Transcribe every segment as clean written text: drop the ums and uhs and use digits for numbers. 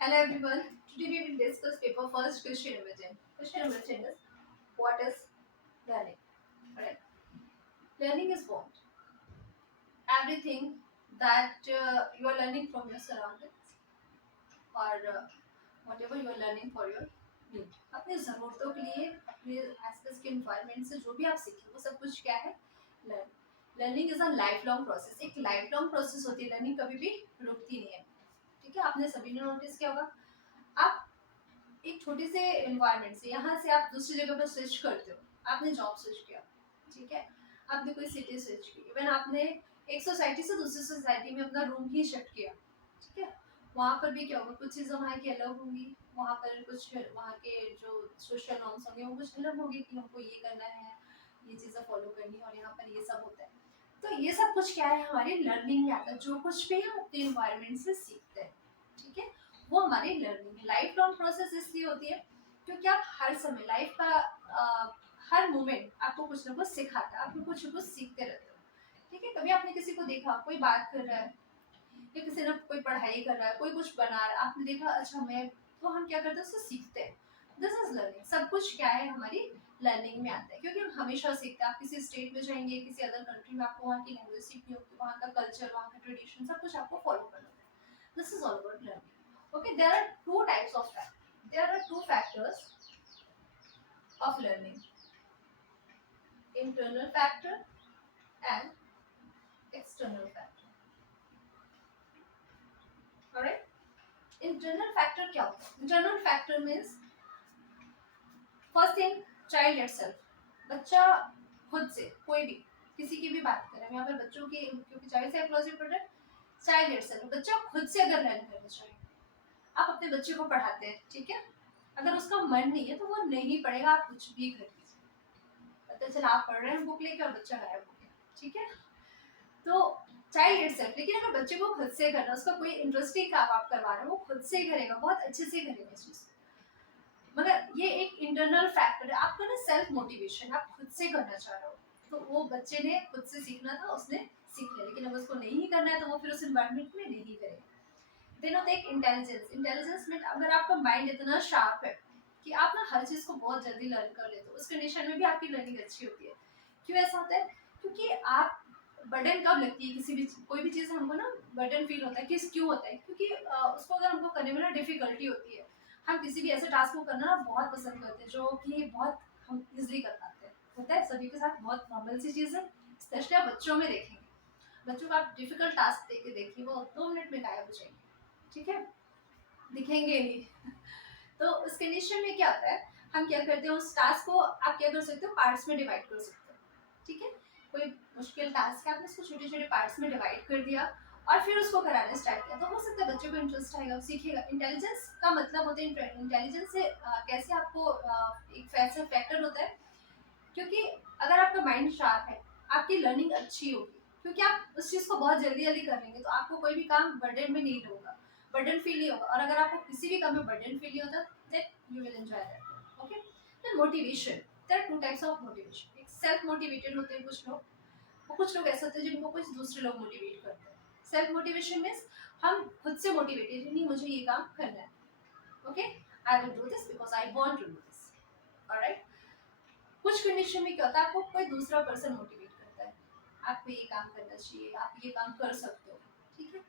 Hello everyone. Today we will discuss paper first question number 10. Question number 10 is what is learning? Alright. Learning is what? Everything that you are learning from your surroundings or whatever you are learning for your need. अपनी ज़रूरतों के लिए अपने आसपास के environment से जो भी आप सीखे वो सब कुछ क्या है? Learn. Learning is a lifelong process. एक lifelong process होती है. Learning कभी भी रुकती नहीं है. ठीक है? आपने सभी ने notice किया होगा. आप एक छोटे से एनवायरनमेंट से यहाँ से आप दूसरी जगह पर स्विच करते हो. आपने जॉब स्विच किया, ठीक है, आपने कोई सिटी स्विच की, इवन आपने एक सोसाइटी से दूसरी सोसाइटी में अपना रूम ही शिफ्ट किया, ठीक है, वहाँ पर भी क्या होगा, कुछ चीज़ें वहाँ की अलग होंगी, वहाँ पर कुछ वहाँ के जो सोशल नॉर्म्स होंगे वो कुछ अलग होंगे कि हमको ये करना है, ये चीज़ें फॉलो करनी है और यहाँ पर ये सब होता है. तो ये सब कुछ क्या है, हमारी लर्निंग में आता है. जो कुछ भी हम अपने इन्वायरमेंट से सीखते हैं, ठीक है, वो हमारी लर्निंग लाइफ लॉन्ग प्रोसेस इसलिए होती है क्योंकि आप हर समय लाइफ का हर मोमेंट आपको कुछ ना कुछ सिखाता है, आपको कुछ ना कुछ सीखते रहते हो. ठीक है, कभी आपने किसी को देखा कोई बात कर रहा है या किसी ने कोई पढ़ाई कर रहा है, कोई कुछ बना रहा है, आपने देखा अच्छा मैं, तो हम क्या करते हैं उससे सीखते हैं. This is learning. सब कुछ क्या है हमारी लर्निंग में आता है क्योंकि हम हमेशा सीखते हैं. आप किसी स्टेट में जाएंगे, किसी अदर कंट्री में, आपको वहाँ की लैंग्वेज सीखनी होगी, वहाँ का कल्चर, वहाँ का ट्रेडिशन, सब कुछ आपको फॉलो करना होता है. This is all about learning. Okay, there are two types of factors. There are two factors of learning: internal factor and external factor. Alright? Internal factor क्या होता है? Internal factor means first thing, child itself. बच्चा खुद से कोई भी किसी की भी बात करें, यहाँ पर बच्चों की क्योंकि child psychology product child itself. बच्चा खुद से अगर लर्न करना चाहिए, आप अपने बच्चे को पढ़ाते हैं, ठीक है, अगर उसका मन नहीं है तो वो नहीं पढ़ेगा, आप कुछ भी कर लीजिए. पता चला आप पढ़ रहे हैं बुक लेके और बच्चा गायब हो गया, ठीक है. तो चाइल्ड इटसेल्फ. लेकिन अगर बच्चे को खुद से करना, उसका कोई इंटरेस्टिंग काम आप करवा रहे हो, वो खुद से करेगा, बहुत अच्छे से करेगा इस चीज. मगर ये एक इंटरनल फैक्टर है आपका ना, सेल्फ मोटिवेशन. आप खुद से करना चाह रहे हो तो वो बच्चे ने खुद से सीखना था, उसने सीख लिया. लेकिन अगर उसको नहीं करना है तो वो फिर उस एनवायरनमेंट में नहीं करेगा. देन होता है एक इंटेलिजेंस. इंटेलिजेंस में अगर आपका माइंड इतना शार्प है कि आप ना हर चीज़ को बहुत जल्दी लर्न कर लेते हो, उस कंडीशन में भी आपकी लर्निंग अच्छी होती है. क्यों ऐसा होता है? क्योंकि आप बर्डन कब लगती है किसी भी कोई भी चीज़ हमको ना बर्डन फील होता है. किस क्यों होता है? क्योंकि उसको अगर हमको करने में ना डिफिकल्टी होती है. हम किसी भी ऐसे टास्क को करना ना बहुत पसंद करते हैं जो कि बहुत हम इजिली कर पाते हैं. होता है सभी के साथ, बहुत नॉर्मल सी चीज़ है. स्पेशली आप बच्चों में देखेंगे, बच्चों को आप डिफिकल्ट टास्क दे के देखिए, वो 2 मिनट में गायब हो जाएंगे, ठीक है, दिखेंगे नहीं. तो उस कंडीशन में क्या होता है, हम क्या करते हैं, उस टास्क को आप क्या कर सकते हो, पार्ट्स में डिवाइड कर सकते हो. ठीक है, कोई मुश्किल टास्क है, आपने उसको छोटे छोटे पार्ट्स में डिवाइड कर दिया और फिर उसको कराने स्टार्ट किया, तो हो सकता है बच्चे को इंटरेस्ट आएगा, सीखेगा. इंटेलिजेंस का मतलब होता है, इंटेलिजेंस से कैसे आपको एक ऐसा फैक्टर होता है क्योंकि अगर आपका माइंड शार्प है, आपकी लर्निंग अच्छी होगी क्योंकि आप उस चीज़ को बहुत जल्दी जल्दी कर लेंगे, तो आपको कोई भी काम बर्डन में नहीं होगा, बर्डन फील नहीं होगा. और अगर आपको किसी भी काम में बर्डन फील नहीं होता, then you will enjoy that. Okay. Then motivation. There are two types of motivation. एक सेल्फ मोटिवेटेड होते हैं कुछ लोग, और कुछ लोग ऐसे होते हैं जिनको कुछ दूसरे लोग मोटिवेट करते हैं. सेल्फ मोटिवेशन मीन्स हम खुद से मोटिवेटेड, नहीं मुझे ये काम करना है, okay, I will do this because I want to do this. Alright. कुछ कंडीशन में क्या होता है, आपको कोई दूसरा पर्सन मोटिवेट करता है, आपको ये काम करना चाहिए, आप ये काम कर सकते हो, ठीक है.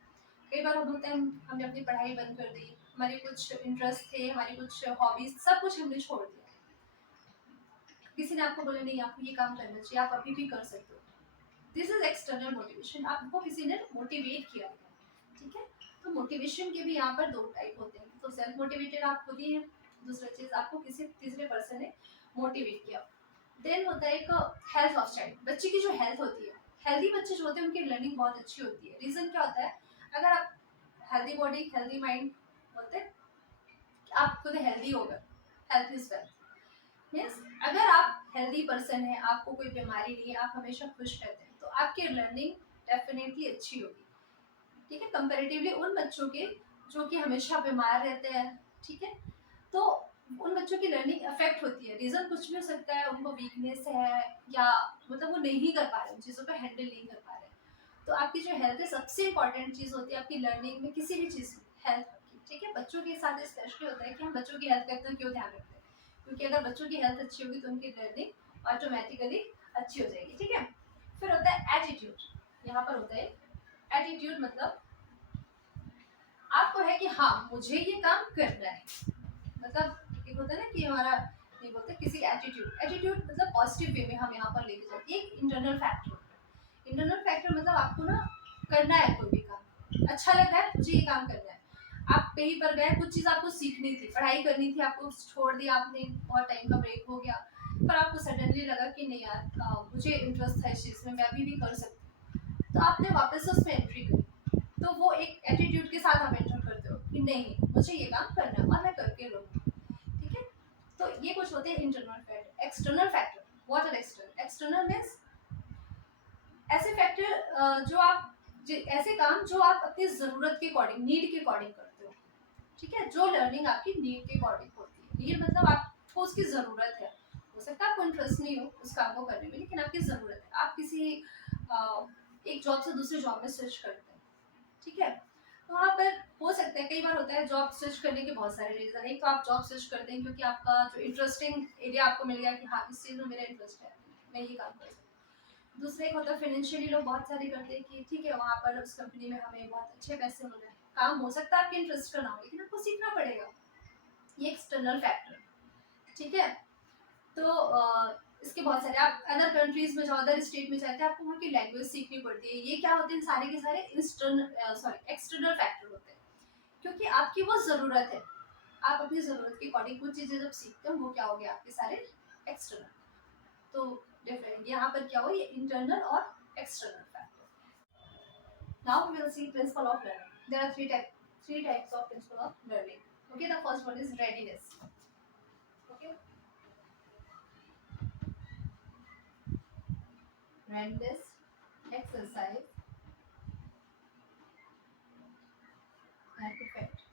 कई बार हम होता है हमने अपनी पढ़ाई बंद कर दी, हमारे कुछ इंटरेस्ट थे, हमारी कुछ हॉबीज, सब कुछ हमने छोड़ दिया. किसी ने आपको बोला नहीं आपको ये काम करना चाहिए, आप अभी भी कर सकते हो. This is external motivation. आपको किसी ने मोटिवेट किया, ठीक है. तो मोटिवेशन के भी यहाँ पर दो टाइप होते हैं. तो सेल्फ मोटिवेटेड आप खुद ही हैं, दूसरा चीज आपको किसी तीसरे पर्सन ने मोटिवेट किया. देन होता है एक हेल्थ ऑफ चाइल्ड. बच्चे की जो हेल्थ होती है, हेल्दी बच्चे जो होते हैं उनकी लर्निंग बहुत अच्छी होती है. रीजन क्या होता है, अगर आप हेल्दी बॉडी हेल्दी माइंड बोलते हैं, आप खुद हेल्दी हो गए, हेल्थ इज वेल्थ. मीन्स अगर आप हेल्दी पर्सन है, आपको कोई बीमारी नहीं है, आप हमेशा खुश रहते हैं, तो आपकी लर्निंग डेफिनेटली अच्छी होगी, ठीक है, कंपेरेटिवली उन बच्चों के जो कि हमेशा बीमार रहते हैं, ठीक है. तो उन बच्चों की लर्निंग अफेक्ट होती है. रीज़न कुछ भी हो सकता है, उनको वीकनेस है या मतलब वो नहीं कर पा रहे, उन चीज़ों पे हैंडल नहीं कर पा रहे. तो आपकी जो हेल्थ है सबसे इंपॉर्टेंट चीज़ होती है आपकी लर्निंग में, किसी भी चीज़ में हेल्थ की, ठीक है, बच्चों के साथ स्पेशली होता है कि हम बच्चों की हेल्थ का इतना क्यों ध्यान रखते हैं, क्योंकि अगर बच्चों की हेल्थ अच्छी होगी तो उनकी लर्निंग ऑटोमेटिकली अच्छी हो जाएगी। ठीक है, फिर होता है एटीट्यूड। यहाँ पर होता है एटीट्यूड, मतलब आपको है कि हाँ मुझे ये काम करना है, मतलब एक होता है ना कि हमारा ये बोलते हैं किसी एटीट्यूड, एटीट्यूड मतलब पॉजिटिव वे में हम यहाँ पर लेके जाते हैं। एक इंटरनल फैक्टर होता है, इंटरनल फैक्टर मतलब आपको ना करना है कोई भी काम, अच्छा लग रहा है मुझे ये काम करना है। आप कहीं पर गए, कुछ चीज़ आपको सीखनी थी, पढ़ाई करनी थी, आपको छोड़ दिया आपने, बहुत टाइम का ब्रेक हो गया, पर आपको सडनली लगा कि नहीं यार मुझे इंटरेस्ट है इस चीज़ में, मैं अभी भी कर सकती हूँ, तो आपने वापस उसमें एंट्री करी। तो वो एक एटीट्यूड के साथ आप एंटर करते हो कि नहीं मुझे ये काम करना है और मैं करके रहूँगी। ठीक है, तो ये कुछ होते हैं internal factor. External factor, what are external? External means ऐसे फैक्टर जो आप ऐसे काम जो आप अपनी ज़रूरत के अकॉर्डिंग, नीड के अकॉर्डिंग करते हो। ठीक है, जो लर्निंग आपकी नीड के अकॉर्डिंग होती है। नीड मतलब आपको उसकी ज़रूरत है, हो सकता है आपको इंटरेस्ट नहीं हो उस काम को करने में, लेकिन आपकी ज़रूरत है, आप किसी एक जॉब से दूसरे जॉब में स्विच करते हैं। ठीक है, तो वहाँ पर हो सकता है, कई बार होता है जॉब स्विच करने के बहुत सारे रीज़न है। एक तो आप जॉब स्विच करते हैं क्योंकि आपका जो इंटरेस्टिंग एरिया आपको मिल गया कि हाँ इस चीज़ में मेरा इंटरेस्ट है, मैं ये काम कर सकती हूँ। दूसरा एक होता है फाइनेंशियली, लोग बहुत सारे करते हैं कि ठीक है वहाँ पर उस कंपनी में हमें बहुत अच्छे पैसे मिल रहे हैं, काम हो सकता है आपके इंटरेस्ट का ना हो, लेकिन आपको सीखना पड़ेगा, ये एक्सटर्नल फैक्टर। ठीक है, तो इसके बहुत सारे, आप अदर कंट्रीज में जाओ, अदर स्टेट में जाते हैं, आपको वहाँ की लैंग्वेज सीखनी पड़ती है। ये क्या होते हैं सारे के सारे एक्सटर्नल फैक्टर होते हैं, क्योंकि आपकी वो ज़रूरत है, आप अपनी ज़रूरत के अकॉर्डिंग कुछ चीज़ें जब सीखते हो, वो क्या हो गया आपके सारे एक्सटर्नल। तो डिफरेंट यहाँ पर क्या हो, ये इंटरनल और external factor. Now we will see principle of learning. There are three types of principle of learning. Okay, the first one is readiness. Okay, readiness, exercise and effect.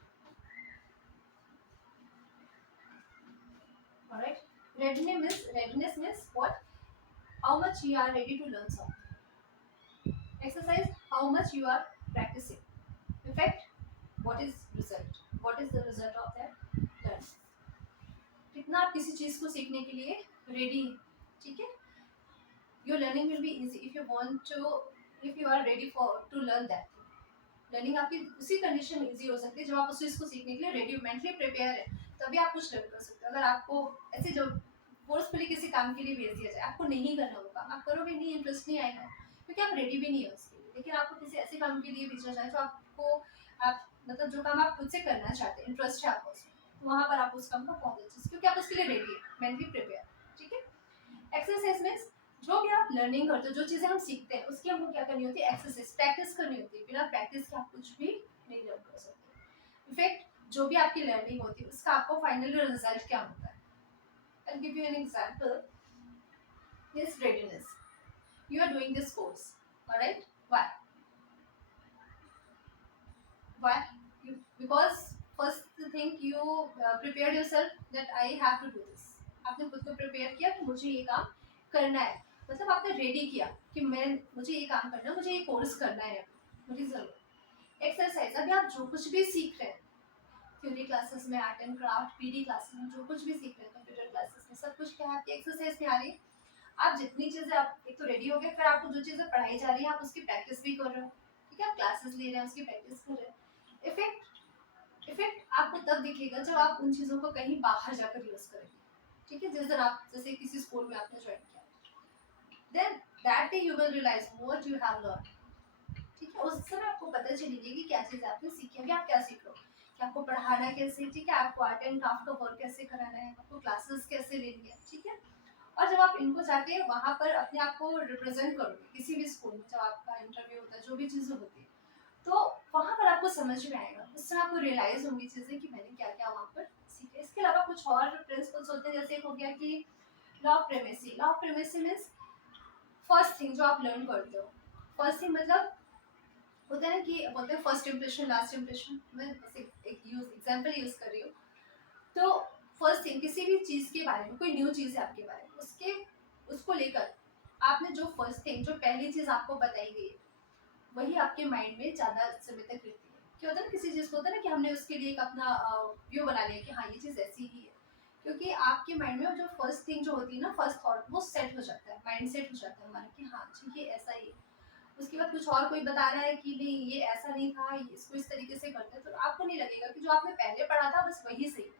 All right, readiness means what? How much you are ready to learn something. Exercise, how much you are practicing. Effect, what is result, what is the result of that learning. कितना आप किसी चीज को सीखने के लिए ready है। ठीक है, your learning will be easy if you want to, if you are ready for to learn that thing. Learning आपकी उसी कंडीशन में इजी हो सकती है जब आप उस चीज़ को सीखने के लिए रेडी, मेंटली प्रिपेयर है, तभी आप कुछ लर्न कर सकते हो। अगर आपको ऐसे जो फोर्सफुली किसी काम के लिए भेज दिया जाए, आपको नहीं करना वो काम, आप करोगे नहीं, इंटरेस्ट नहीं आएगा, क्योंकि आप रेडी भी नहीं है उसके लिए। लेकिन आपको किसी ऐसे काम के लिए भेजा जाए जो आपको, आप मतलब जो काम आप खुद से करना चाहते हैं, इंटरेस्ट है आपको उसमें, तो वहाँ पर आप उस काम को बहुत अच्छे से, क्योंकि आप उसके लिए रेडी है, मेंटली प्रिपेयर। ठीक है, एक्सरसाइज मीन्स जो भी आप लर्निंग करते हो, जो चीज़ें हम सीखते हैं उसकी हमको क्या करनी होती है, एक्सरसाइज, प्रैक्टिस करनी होती है। बिना प्रैक्टिस के आप कुछ भी नहीं लर्न कर सकते। इनफैक्ट जो भी आपकी लर्निंग होती है उसका आपको फाइनली रिजल्ट क्या होता है। I'll give you an example. This readiness. You are doing this course. Alright? Why? Why? Because first thing you prepared yourself that I have to do this. आपने खुद को प्रिपेयर किया कि मुझे ये काम करना है, मतलब आपने रेडी किया कि मुझे ये काम करना है, मुझे ये कोर्स करना है, मुझे जरूर। एक्सरसाइज, अभी आप जो कुछ भी सीख रहे हैं, थ्योरी क्लासेस में, art and craft, PD classes में, जो कुछ भी सीख रहे हैं, कंप्यूटर क्लासेस में, सब कुछ क्या है आपकी एक्सरसाइज में आ रही है। आप जितनी चीज़ें, आप एक तो रेडी हो गए, फिर आपको जो चीज़ें पढ़ाई जा रही है आप उसकी प्रैक्टिस भी कर रहे हो। ठीक है, आप क्लासेस ले रहे हैं, उसकी प्रैक्टिस कर रहे हैं। इफेक्ट आपको तब दिखेगा जब आप उन चीज़ों को कहीं बाहर जाकर यूज करेंगे। ठीक है, जिस दिन आप जैसे किसी स्कूल में आपने ज्वाइन किया, then that day you will realise what you have learn. ठीक है, उस समय आपको पता चलेगी कि क्या चीज़ आपने सीखी है, कि आप क्या सीख रहे हो, कि आपको पढ़ाना कैसे, ठीक है, आपको आर्ट एंड क्राफ्ट का वर्क कैसे कराना है, आपको क्लासेस कैसे लेनी है। ठीक है, और जब आप इनको जाके वहाँ पर अपने आप को रिप्रेजेंट करोगे किसी भी स्कूल में, जब आपका इंटरव्यू होता है, जो भी चीज़ें होती है, तो वहाँ पर आपको समझ में आएगा, उससे आपको रियलाइज होंगी चीज़ें कि मैंने क्या क्या वहाँ पर सीखा। इसके अलावा कुछ और प्रिंसिपल्स होते हैं, जैसे एक हो गया कि law of primacy. Law of primacy means first thing जो आप लर्न करते हो। फर्स्ट थिंग मतलब होता है ना कि बोलते हैं फर्स्ट इंप्रेशन लास्ट इंप्रेशन। मैं एक एग्जाम्पल यूज कर रही हूँ। तो फर्स्ट थिंग, किसी भी चीज़ के बारे में, कोई न्यू चीज़ है आपके बारे में, उसको लेकर आपने जो फर्स्ट थिंग, जो पहली चीज़ आपको बताई गई है, वही आपके माइंड में ज़्यादा समय तक रहती है। क्या होता है ना, किसी चीज़ को होता है ना कि हमने उसके लिए एक अपना व्यू बना लिया कि हाँ ये चीज़ ऐसी ही है, क्योंकि आपके माइंड में जो फर्स्ट थिंग जो होती है ना, फर्स्ट थॉट, वो सेट हो जाता है, माइंड सेट हो जाता है हमारा कि हाँ ठीक है ऐसा ही है। उसके बाद कुछ और कोई बता रहा है कि नहीं ये ऐसा नहीं था, इसको इस तरीके से करते हैं, तो आपको नहीं लगेगा कि जो आपने पहले पढ़ा था बस वही सही।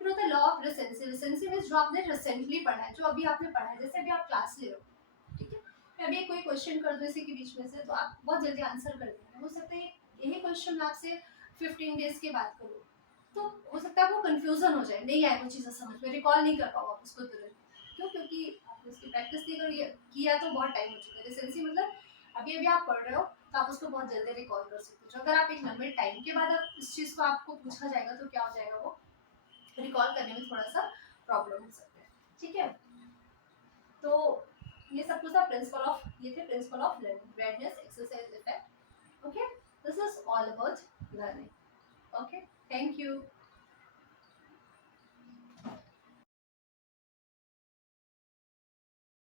फिर होता है law of recency. Recency means जो आपने रिसेंटली पढ़ा है, जो अभी आपने पढ़ा है, जैसे अभी आप क्लास ले रहे हो, ठीक है, मैं अभी कोई क्वेश्चन कर दूँ इसी के बीच में से, तो आप बहुत जल्दी आंसर कर देंगे। हो सकता है यही क्वेश्चन मैं आपसे 15 डेज के बाद करूँ, तो हो सकता है वो कंफ्यूजन हो जाए, नहीं आए वो चीज़ें समझ में, रिकॉल नहीं कर पाओ आप उसको तुरंत। क्यों? क्योंकि आपने उसकी प्रैक्टिस नहीं करी, किया तो बहुत टाइम हो चुका है। रिसेंसी मतलब अभी अभी आप पढ़ रहे हो, तो आप उसको बहुत जल्दी रिकॉल कर सकते हो। जो अगर आप एक लंबे टाइम के बाद आप इस चीज़ को आपको पूछा जाएगा, तो क्या हो जाएगा, वो रिकॉल करने में थोड़ा सा प्रॉब्लम हो सकता है। ठीक है, तो ये सब कुछ था प्रिंसिपल ऑफ, ये थे principal of learning, redness, exercise, effect. Okay, this is all about learning. Okay, thank you.